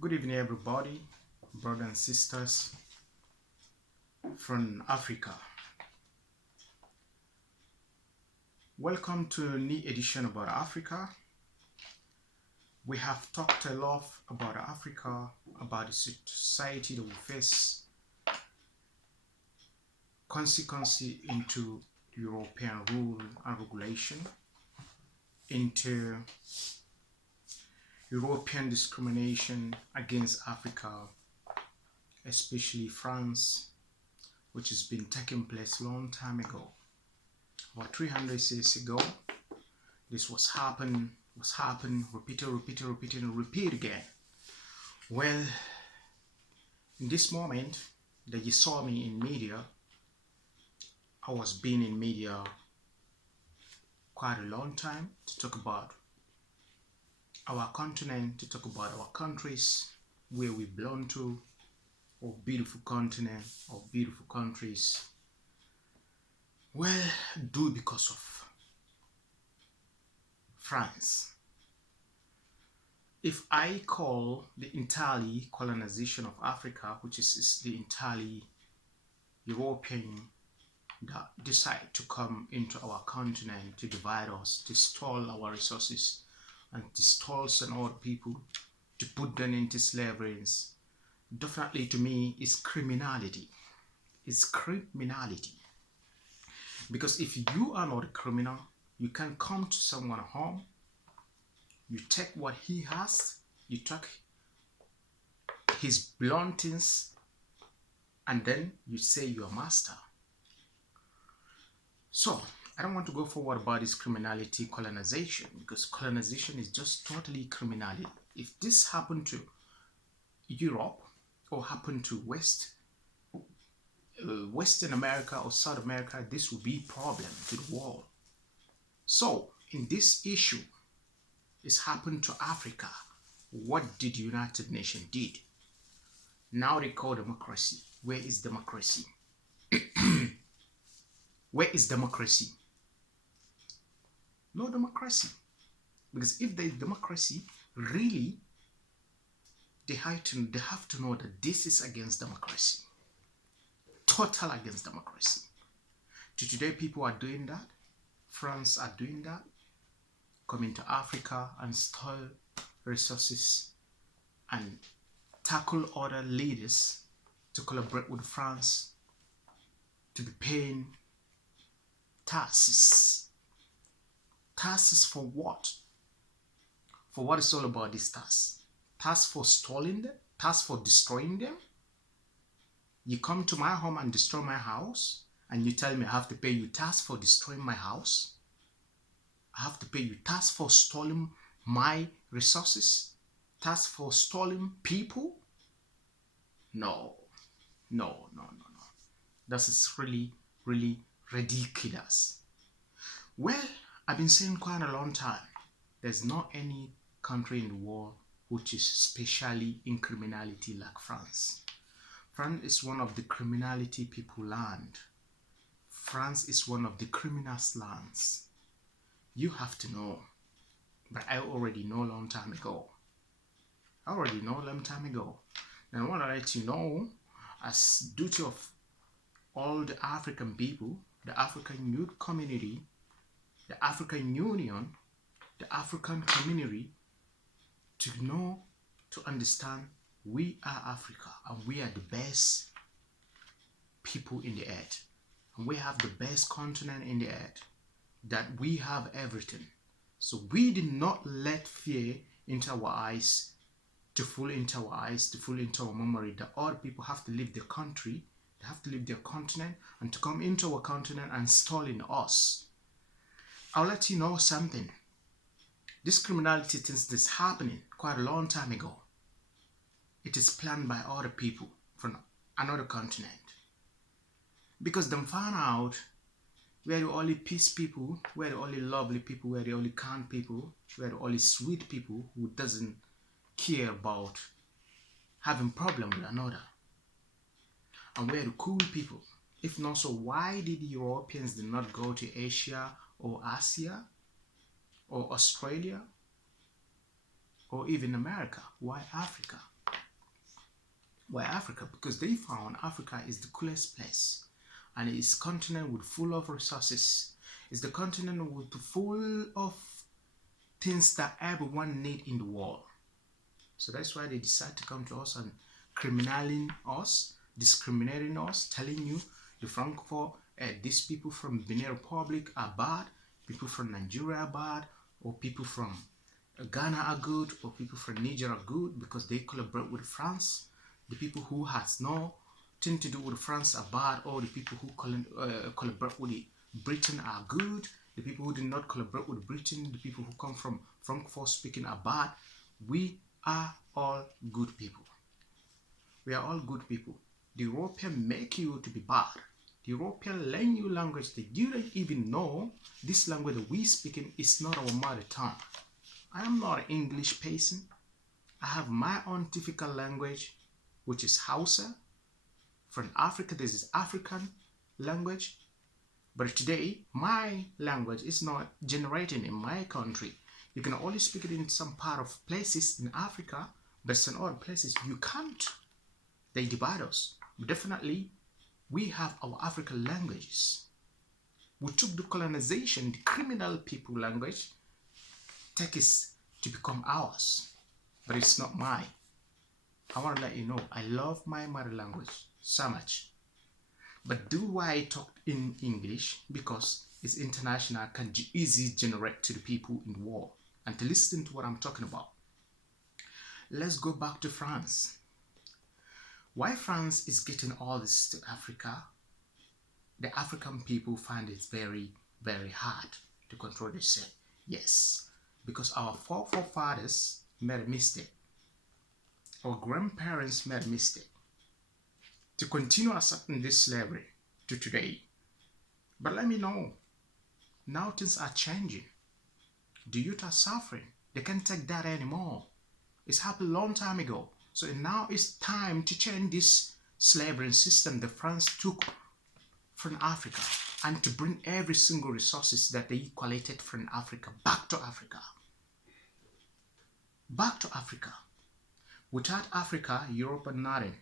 Good evening, everybody, brothers and sisters from Africa. Welcome to a new edition about Africa. We have talked a lot about Africa, about the society that we face, consequence into European rule and regulation, into European discrimination against Africa, especially France, which has been taking place a long time ago. About 300 years ago, this was happening, repeat again. Well, in this moment that you saw me in media, I was being in media quite a long time to talk about our continent, to talk about our countries, where we belong to, our beautiful continent, our beautiful countries. Well, due because of France. If I call the entirely colonization of Africa, which is the entirely European that decide to come into our continent to divide us, to steal our resources, and to steal some other people, to put them into slavery, definitely to me is criminality. It's criminality. Because if you are not a criminal, you can come to someone's home, you take what he has, you take his belongings, and then you say you're a master. So, I don't want to go forward about this criminality colonization, because colonization is just totally criminality. If this happened to Europe or happened to Western America or South America, this would be a problem to the world. So, in this issue, it's happened to Africa. What did the United Nations did? Now they call democracy. Where is democracy? Where is democracy? No democracy. Because if there is democracy, really, they have to know that this is against democracy. Total against democracy. Today, people are doing that. France are doing that. Coming to Africa and steal resources and tackle other leaders to collaborate with France to be paying taxes. Taxes for what? For what is all about this tax? Tax for stealing them? Tax for destroying them? You come to my home and destroy my house, and you tell me I have to pay you tax for destroying my house? I have to pay you tax for stealing my resources? Tax for stealing people? No. This is really, really ridiculous. Well, I've been saying quite a long time, there's not any country in the world which is especially in criminality like France. France is one of the criminality people land. France is one of the criminals lands. You have to know, but I already know a long time ago. Now I want to let you know, as duty of all the African people, the African youth community, the African Union, the African community, to know, to understand, we are Africa and we are the best people in the earth. And we have the best continent in the earth. That we have everything. So we did not let fear into our eyes, to fool into our memory that all people have to leave their country, they have to leave their continent, and to come into our continent and steal in us. I'll let you know something. This criminality thing is happening quite a long time ago. It is planned by other people from another continent. Because they found out we're the only peace people, we're the only lovely people, we're the only kind people, we're the only sweet people who doesn't care about having problem with another. And we're the cool people. If not so, why did the Europeans did not go to Asia or Asia or Australia or even America? Why Africa? Why Africa? Because they found Africa is the coolest place, and it's continent with full of resources. It's the continent with full of things that everyone need in the world. So that's why they decide to come to us and criminalizing us, discriminating us, telling you the Francophone, these people from Benin Republic are bad, people from Nigeria are bad, or people from Ghana are good, or people from Niger are good because they collaborate with France. The people who has nothing to do with France are bad, or the people who collaborate with Britain are good. The people who did not collaborate with Britain, the people who come from Francophone speaking are bad. We are all good people. We are all good people. The European make you to be bad. The European learn you language that you don't even know. This language that we speaking is not our mother tongue. I am not an English person. I have my own typical language, which is Hausa. From Africa, this is African language. But today, my language is not generating in my country. You can only speak it in some part of places in Africa, but in other places you can't. They divide us. But definitely, we have our African languages. We took the colonization, the criminal people language, take it to become ours. But it's not mine. I want to let you know, I love my mother language so much. But do I talk in English? Because it's international, can easily generate to the people in the world and to listen to what I'm talking about. Let's go back to France. Why France is getting all this to Africa? The African people find it very, very hard to control themselves. Yes, because our forefathers made a mistake. Our grandparents made a mistake to continue accepting this slavery to today. But let me know, now things are changing. The youth are suffering. They can't take that anymore. It's happened a long time ago. So now it's time to change this slavery system that France took from Africa and to bring every single resources that they collected from Africa back to Africa. Back to Africa. Without Africa, Europe are nothing.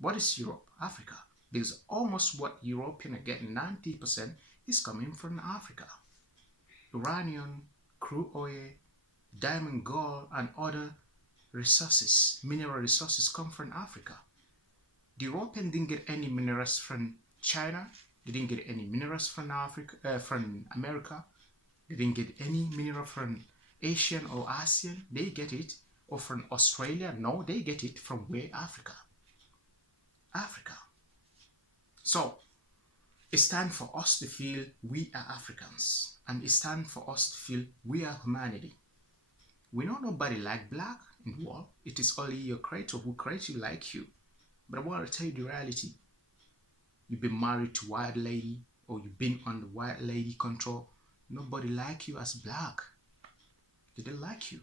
What is Europe? Africa. Because almost what Europeans are getting, 90%, is coming from Africa. Uranium, crude oil, diamond, gold, and other resources, mineral resources come from Africa. The Europeans didn't get any minerals from China. They didn't get any minerals from from America. They didn't get any mineral from Asian or ASEAN. They get it. Or from Australia. No, they get it from where? Africa. Africa. So it's time for us to feel we are Africans, and it's time for us to feel we are humanity. We know nobody like black in the world. It is only your creator who creates you like you. But I want to tell you the reality. You've been married to white lady, or you've been on the white lady control. Nobody like you as black. They don't like you.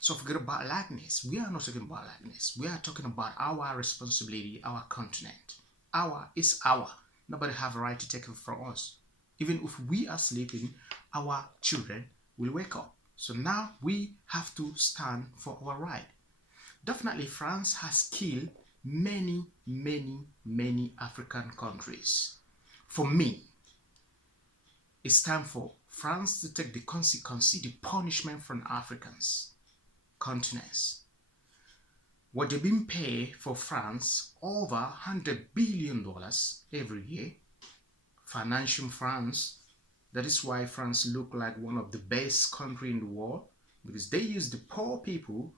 So forget about likeness. We are not talking about likeness. We are talking about our responsibility, our continent. Our is our. Nobody have a right to take it from us. Even if we are sleeping, our children will wake up. So now we have to stand for our right. Definitely France has killed many, many, many African countries. For me, it's time for France to take the consequence, the punishment from Africans. Continents. What they've been paid for France, over $100 billion every year. Financial France. That is why France look like one of the best country in the world, because they use the poor people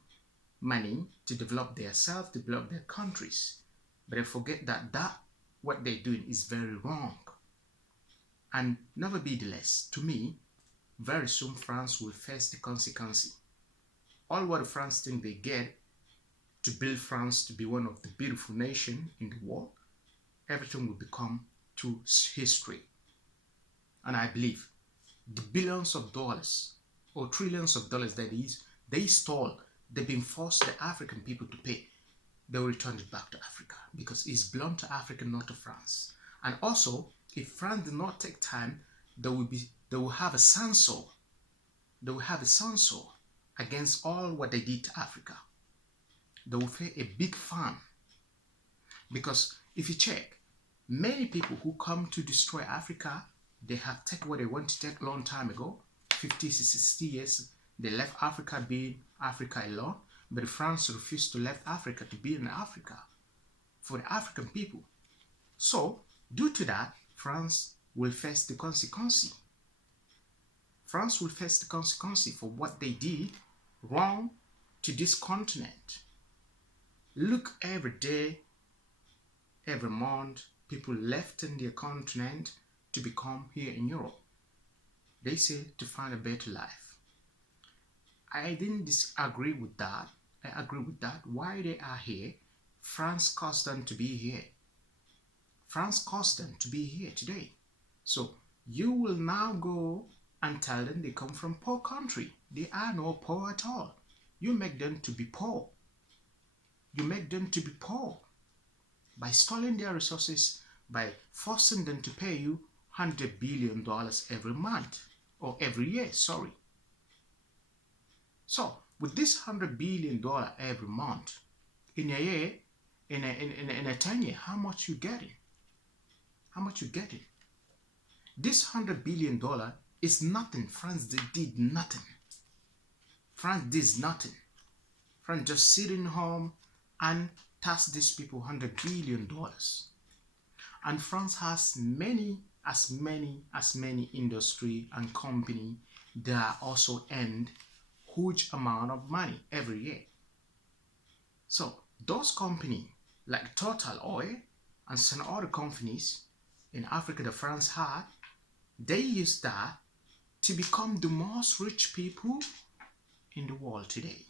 money to develop themselves, develop their countries. But they forget that what they're doing is very wrong. And nevertheless, to me, very soon France will face the consequence. All what France think they get to build France to be one of the beautiful nations in the world, everything will become to history. And I believe the billions of dollars or trillions of dollars that they stole, they've been forced the African people to pay, they will return it back to Africa because it's belonged to Africa, not to France. And also, if France did not take time, they will have a censor. They will have a censor against all what they did to Africa. they will pay a big fine. Because if you check, many people who come to destroy Africa, they have taken what they want to take a long time ago, 50 to 60 years. They left Africa being Africa alone, but France refused to leave Africa to be in Africa for the African people. So, due to that, France will face the consequence. France will face the consequence for what they did wrong to this continent. Look, every day, every month, people left in their continent to become here in Europe. They say to find a better life. I didn't disagree with that. I agree with that. Why they are here? France caused them to be here. France caused them to be here today. So you will now go and tell them they come from poor country. They are not poor at all. You make them to be poor. You make them to be poor by stealing their resources, by forcing them to pay you $100 billion every month or every year, sorry. So with this $100 billion every month, in a year, in a 10 year, how much you getting? How much you getting? This $100 billion is nothing. France did nothing. France did nothing. France just sitting home and tax these people $100 billion. And France has as many industry and company that also earn huge amount of money every year. So those companies like Total Oil and some other companies in Africa that France had, they use that to become the most rich people in the world today.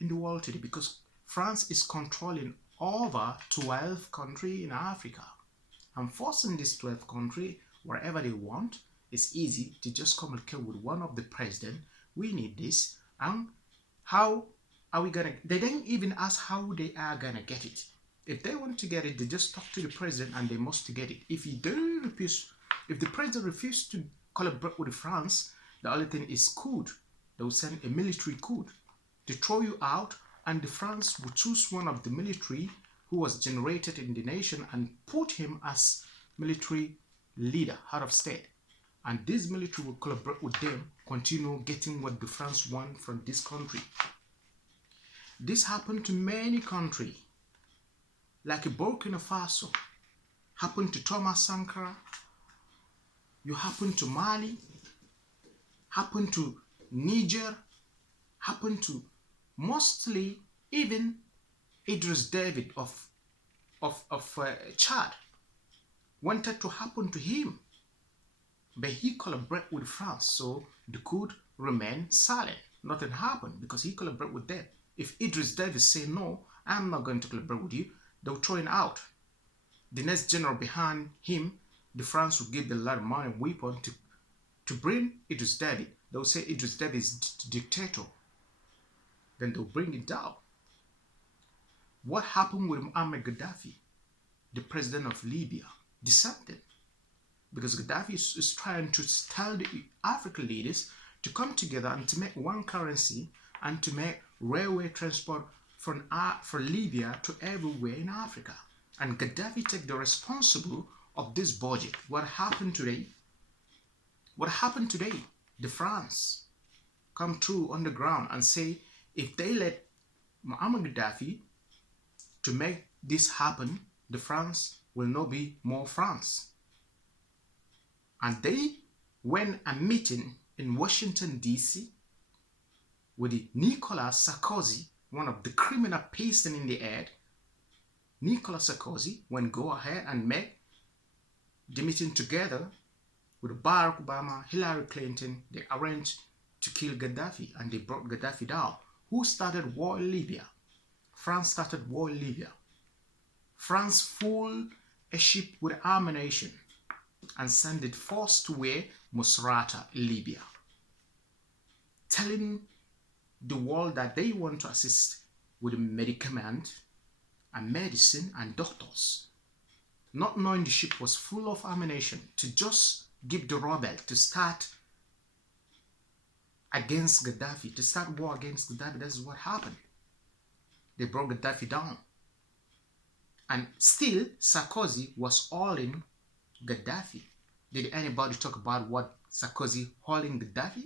In the world today, because France is controlling over 12 countries in Africa and forcing these 12 countries wherever they want. It's easy to just communicate with one of the president. We need this, and how are we gonna? They didn't even ask how they are gonna get it. If they want to get it, they just talk to the president and they must get it. If the president refuses to collaborate with France, the only thing is coup. They will send a military coup to throw you out, and the France will choose one of the military who was generated in the nation and put him as military leader, head of state. And this military will collaborate with them, continue getting what the France want from this country. This happened to many countries, like Burkina Faso, happened to Thomas Sankara, you happen to Mali, happened to Niger, happened to mostly even Idris David of Chad. Wanted to happen to him, but he collaborated with France, so the coup remained silent. Nothing happened because he collaborated with them. If Idris David say no, I'm not going to collaborate with you, they'll throw him out. The next general behind him, the France will give them a lot of money and weapon to bring Idris David. They'll say Idris David is dictator. Then they'll bring it down. What happened with Muammar Gaddafi, the president of Libya? The same thing. Because Gaddafi is trying to tell the African leaders to come together and to make one currency and to make railway transport from Libya to everywhere in Africa. And Gaddafi take the responsible of this budget. What happened today? What happened today? The France come through on the ground and say if they let Muammar Gaddafi to make this happen, the France will not be more France. And they went a meeting in Washington, D.C. with Nicolas Sarkozy, one of the criminal pissing in the air. Nicolas Sarkozy went go ahead and make the meeting together with Barack Obama, Hillary Clinton. They arranged to kill Gaddafi and they brought Gaddafi down. Who started war in Libya? France started war in Libya. France full a ship with ammunition and sent it forced to where Misrata, Libya, telling the world that they want to assist with medicament and medicine and doctors, not knowing the ship was full of ammunition, to just give the rebel to start against Gaddafi, to start war against Gaddafi. That's what happened. They brought Gaddafi down. And still, Sarkozy was all in Gaddafi. Did anybody talk about what Sarkozy hauling Gaddafi?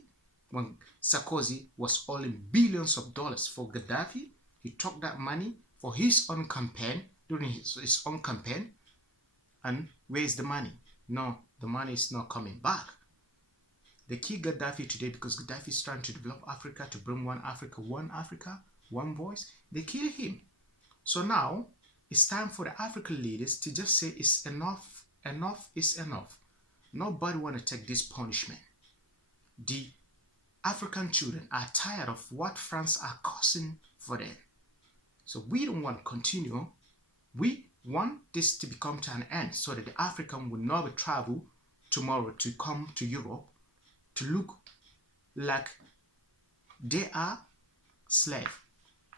When Sarkozy was hauling billions of dollars for Gaddafi, he took that money for his own campaign, during his own campaign. And where is the money? No, the money is not coming back. They kill Gaddafi today because Gaddafi is trying to develop Africa, to bring one Africa, one voice. They kill him. So now, it's time for the African leaders to just say it's enough. Enough is enough. Nobody want to take this punishment. The African children are tired of what France are causing for them. So we don't want to continue. We want this to become to an end so that the African will never travel tomorrow to come to Europe to look like they are slave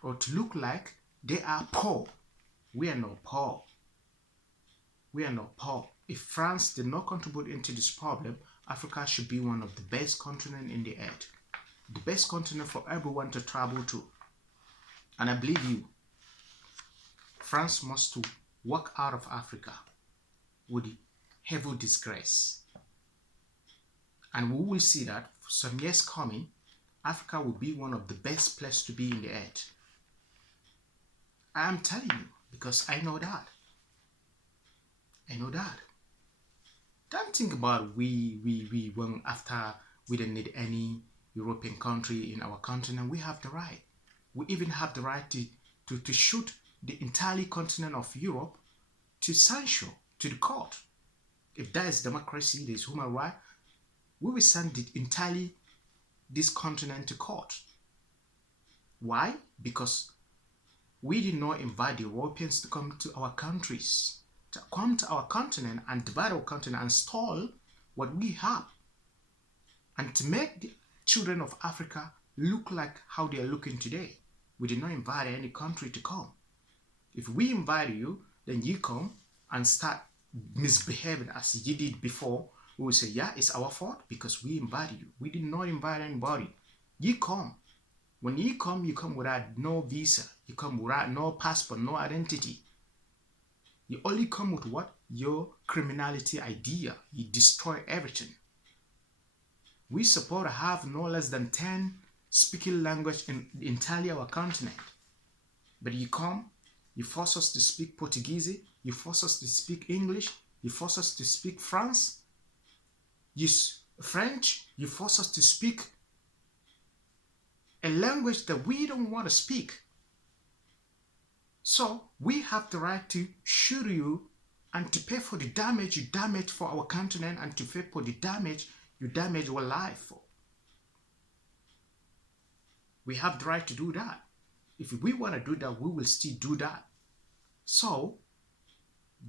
or to look like they are poor. We are not poor. We are not poor. If France did not contribute into this problem, Africa should be one of the best continents in the earth. The best continent for everyone to travel to. And I believe you, France must to walk out of Africa with heavy disgrace. And we will see that for some years coming, Africa will be one of the best places to be in the earth. I am telling you, because I know that. I know that. Don't think about when after we don't need any European country in our continent. We have the right. We even have the right to shoot the entire continent of Europe to censure, to the court. If that is democracy, there is human right, we will send entirely this continent to court. Why? Because we did not invite the Europeans to come to our countries, to come to our continent and divide our continent and stall what we have, and to make the children of Africa look like how they are looking today. We did not invite any country to come. If we invite you, then you come and start misbehaving as you did before. We will say, yeah, it's our fault because we invited you. We did not invite anybody. You come. When you come without no visa. You come without no passport, no identity. You only come with what? Your criminality idea. You destroy everything. We support to have no less than 10 speaking language in entirely our continent. But you come, you force us to speak Portuguese, you force us to speak English, you force us to speak French, you force us to speak a language that we don't want to speak. So we have the right to shoot you and to pay for the damage you damage for our continent and to pay for the damage you damage our life for. We have the right to do that. If we want to do that, we will still do that. So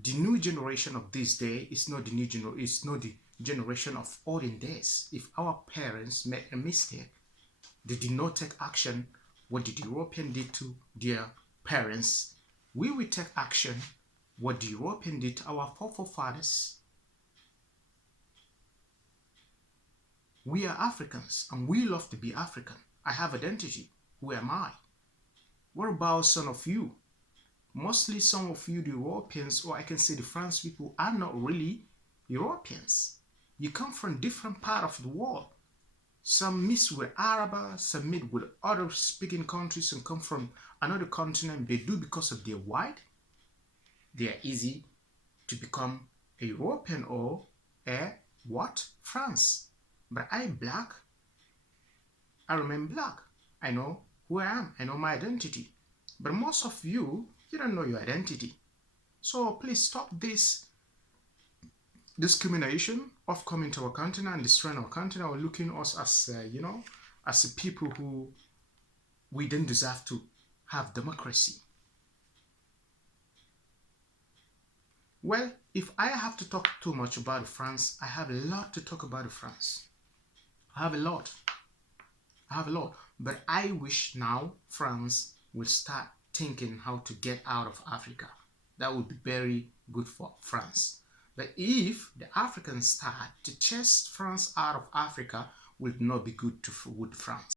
the new generation of this day is not the new generation. It's not the generation of olden days. If our parents made a mistake, they did not take action. What did the European did to their parents? We will take action. What the European did to our forefathers. We are Africans and we love to be African. I have identity. Who am I? What about some of you? Mostly some of you, the Europeans, or I can say the French people, are not really Europeans. You come from different part of the world. Some mix with Arab, some mix with other speaking countries and come from another continent. They do because of their white. They are easy to become a European or a what? France. But I'm black. I remain black. I know who I am. I know my identity. But most of you, you don't know your identity. So please stop this discrimination of coming to our continent and destroying our continent or looking at us as, as a people who we don't deserve to have democracy. Well, if I have to talk too much about France, I have a lot to talk about France. I have a lot. But I wish now France will start thinking how to get out of Africa. That would be very good for France. But if the Africans start to chase France out of Africa, will not be good with France.